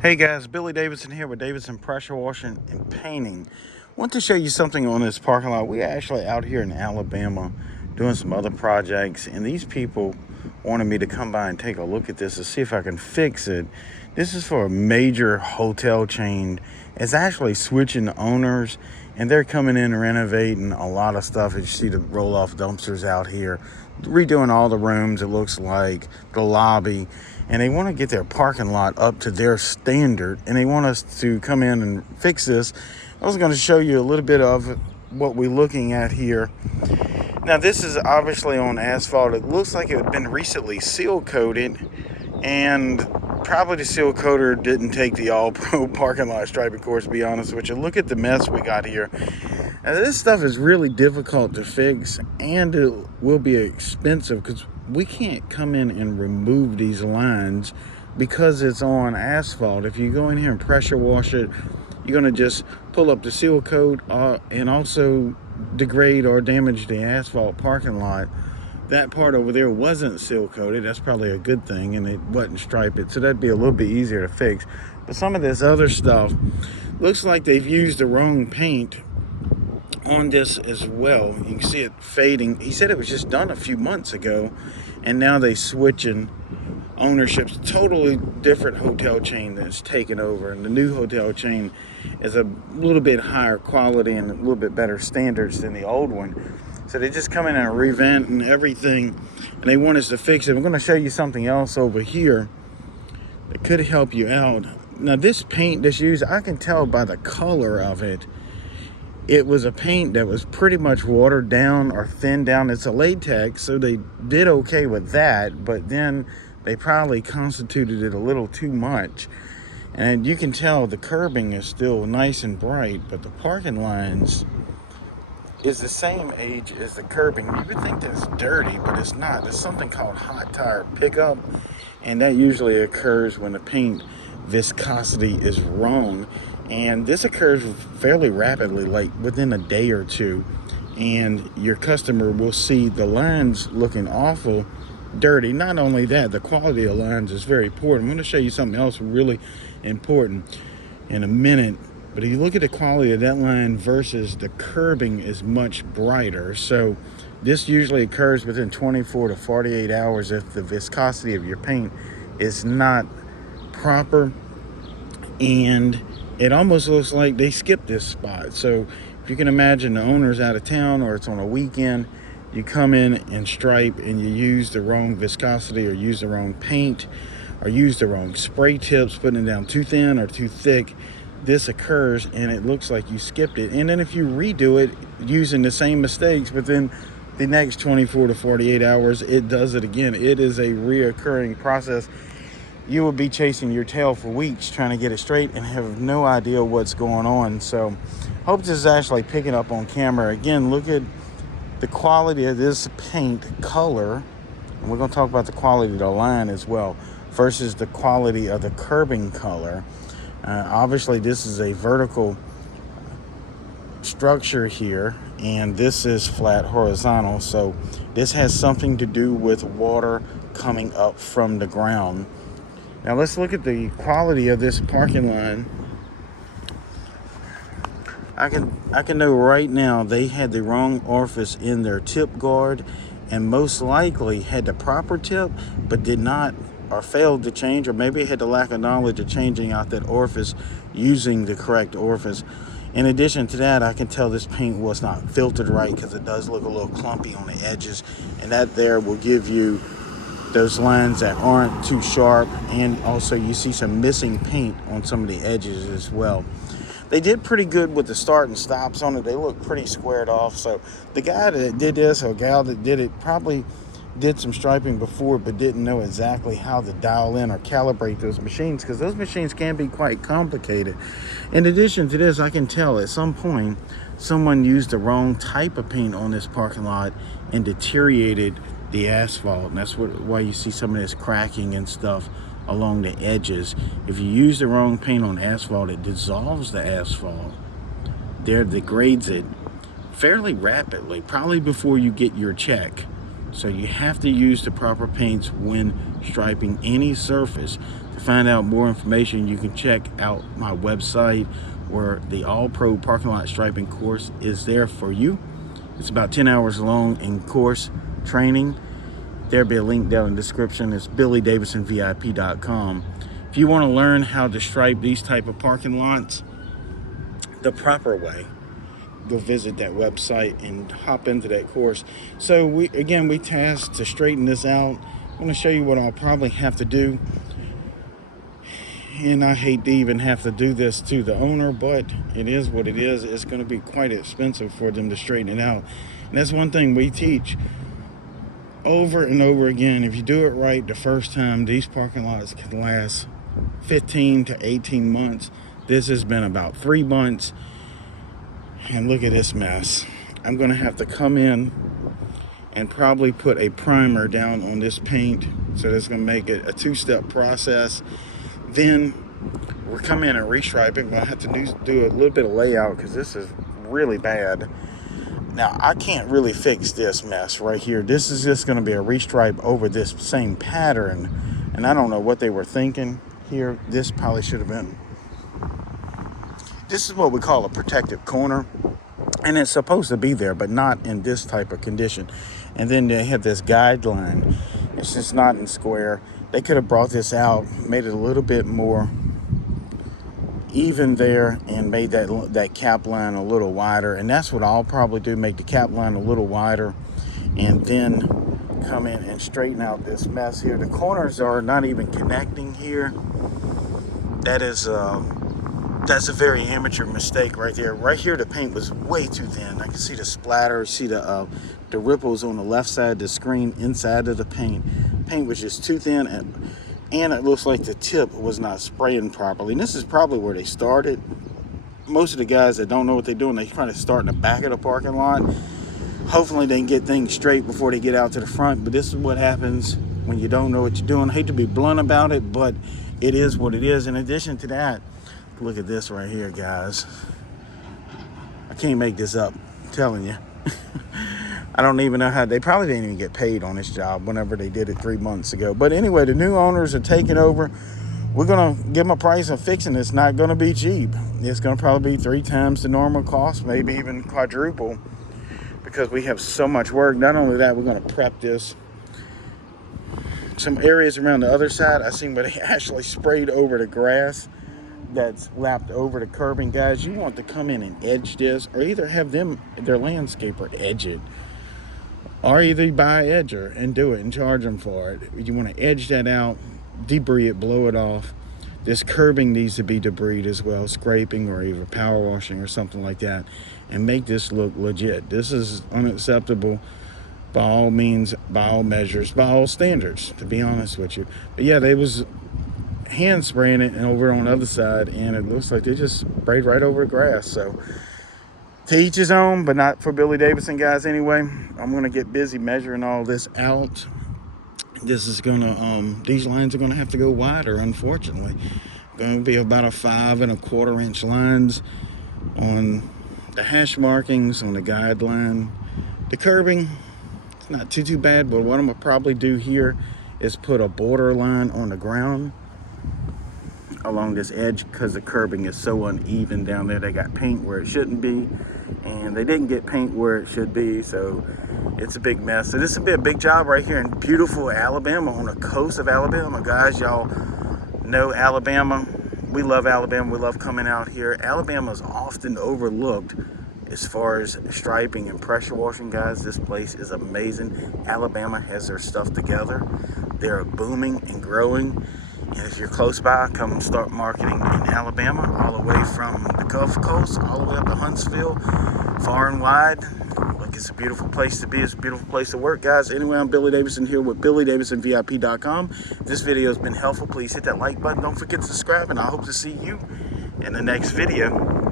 Hey guys, Billy Davidson here with Davidson Pressure Washing and Painting. Want to show you something on this parking lot. We're actually out here in Alabama doing some other projects, and these people wanted me to come by and take a look at this to see if I can fix it. This is for a major hotel chain. It's actually switching owners, and they're coming in and renovating a lot of stuff. As you see the roll-off dumpsters out here, redoing all the rooms, it looks like, the lobby, and they want to get their parking lot up to their standard, and they want us to come in and fix this. I was going to show you a little bit of what we're looking at here. Now this is obviously on asphalt. It looks like it had been recently seal coated, and probably the seal coater didn't take the all pro parking lot striping course, to be honest with you. Look at the mess we got here. Now this stuff is really difficult to fix, and it will be expensive because we can't come in and remove these lines because it's on asphalt. If you go in here and pressure wash it, you're going to just pull up the seal coat and also degrade or damage the asphalt parking lot. That part over there wasn't seal coated. That's probably a good thing, and it wasn't striped, so that'd be a little bit easier to fix. But some of this other stuff looks like they've used the wrong paint on this as well. You can see it fading. He said it was just done a few months ago, and now they switching ownerships. Totally different hotel chain that's taken over, and the new hotel chain is a little bit higher quality and a little bit better standards than the old one. So they just come in and revamp and everything, and they want us to fix it. I'm going to show you something else over here that could help you out. Now this paint that's used, I can tell by the color of it, it was a paint that was pretty much watered down or thinned down. It's a latex, so they did okay with that, but then they probably constituted it a little too much. And you can tell the curbing is still nice and bright, but the parking lines is the same age as the curbing. You would think that's dirty, but it's not. There's something called hot tire pickup, and that usually occurs when the paint viscosity is wrong. And this occurs fairly rapidly, like within a day or two, and your customer will see the lines looking awful dirty. Not only that, the quality of lines is very poor. I'm going to show you something else really important in a minute, but if you look at the quality of that line versus the curbing is much brighter. So this usually occurs within 24 to 48 hours if the viscosity of your paint is not proper, and it almost looks like they skipped this spot. So if you can imagine the owner's out of town or it's on a weekend, you come in and stripe and you use the wrong viscosity or use the wrong paint or use the wrong spray tips, putting it down too thin or too thick, this occurs and it looks like you skipped it. And then if you redo it using the same mistakes within the next 24 to 48 hours, it does it again. It is a reoccurring process. You will be chasing your tail for weeks trying to get it straight and have no idea what's going on. So hope this is actually picking up on camera. Again, look at the quality of this paint color, and we're going to talk about the quality of the line as well versus the quality of the curbing color. Obviously this is a vertical structure here, and this is flat horizontal, so this has something to do with water coming up from the ground. Now let's look at the quality of this parking line. I can know right now they had the wrong orifice in their tip guard, and most likely had the proper tip but did not or failed to change, or maybe had the lack of knowledge of changing out that orifice using the correct orifice. In addition to that, I can tell this paint was not filtered right because it does look a little clumpy on the edges, and that there will give you those lines that aren't too sharp, and also you see some missing paint on some of the edges as well. They did pretty good with the start and stops on it. They look pretty squared off. So the guy that did this, or gal that did it, probably did some striping before but didn't know exactly how to dial in or calibrate those machines, because those machines can be quite complicated. In addition to this, I can tell at some point someone used the wrong type of paint on this parking lot and deteriorated the asphalt, and that's why you see some of this cracking and stuff along the edges. If you use the wrong paint on asphalt, it dissolves the asphalt. There degrades it fairly rapidly, probably before you get your check. So you have to use the proper paints when striping any surface To find out more information, you can check out my website, where the All-Pro Parking Lot Striping course is there for you. It's about 10 hours long in course training. There'll be a link down in the description. It's BillyDavidsonVIP.com. If you want to learn how to stripe these type of parking lots the proper way, go visit that website and hop into that course. So we tasked to straighten this out. I'm going to show you what I'll probably have to do. And I hate to even have to do this to the owner, but it is what it is. It's going to be quite expensive for them to straighten it out. And that's one thing we teach over and over again. If you do it right the first time, these parking lots can last 15 to 18 months. This has been about 3 months. And look at this mess. I'm going to have to come in and probably put a primer down on this paint. So that's going to make it a two-step process. Then we're coming in and restriping. I'm going to have to do a little bit of layout because this is really bad. Now, I can't really fix this mess right here. This is just going to be a restripe over this same pattern. And I don't know what they were thinking here. This probably should have been. This is what we call a protective corner. And it's supposed to be there, but not in this type of condition. And then they have this guideline. It's just not in square. They could have brought this out, made it a little bit more even there, and made that cap line a little wider. And that's what I'll probably do, make the cap line a little wider, and then come in and straighten out this mess here. The corners are not even connecting here. That's a very amateur mistake right there. Right here, the paint was way too thin. I can see the splatter, see the ripples on the left side of the screen, inside of the paint. Paint was just too thin, and it looks like the tip was not spraying properly. And this is probably where they started. Most of the guys that don't know what they're doing, they try to start in the back of the parking lot. Hopefully they can get things straight before they get out to the front, but this is what happens when you don't know what you're doing. I hate to be blunt about it, but it is what it is. In addition to that, look at this right here, guys. I can't make this up, I'm telling you. I don't even know how. They probably didn't even get paid on this job whenever they did it 3 months ago. But anyway, the new owners are taking over. We're going to give them a price of fixing it. It's not going to be cheap. It's going to probably be 3 times the normal cost, maybe even quadruple, because we have so much work. Not only that, we're going to prep this. Some areas around the other side, I seen where they actually sprayed over the grass that's lapped over the curbing. Guys, you want to come in and edge this, or either have their landscaper edge it, or either buy an edger and do it and charge them for it. You want to edge that out, debris it, blow it off. This curbing needs to be debris as well, scraping or either power washing or something like that, and make this look legit. This is unacceptable by all means, by all measures, by all standards, to be honest with you. But yeah, they was hand spraying it and over on the other side, and it looks like they just sprayed right over the grass. So to each his own, but not for Billy Davidson, guys. Anyway, I'm gonna get busy measuring all this out. This is gonna these lines are gonna have to go wider, unfortunately. Gonna be about a 5 1/4 inch lines on the hash markings, on the guideline. The curbing, it's not too bad, but what I'm gonna probably do here is put a border line on the ground along this edge, because the curbing is so uneven down there. They got paint where it shouldn't be, and they didn't get paint where it should be, so it's a big mess. So this will be a big job right here in beautiful Alabama, on the coast of Alabama. Guys, y'all know Alabama. We love Alabama. We love coming out here. Alabama is often overlooked as far as striping and pressure washing. Guys, this place is amazing. Alabama has their stuff together. They're booming and growing. And if you're close by, come start marketing in Alabama, all the way from the Gulf Coast, all the way up to Huntsville, far and wide. Look, it's a beautiful place to be. It's a beautiful place to work, guys. Anyway, I'm Billy Davidson here with BillyDavidsonVIP.com. If this video has been helpful, please hit that like button. Don't forget to subscribe, and I hope to see you in the next video.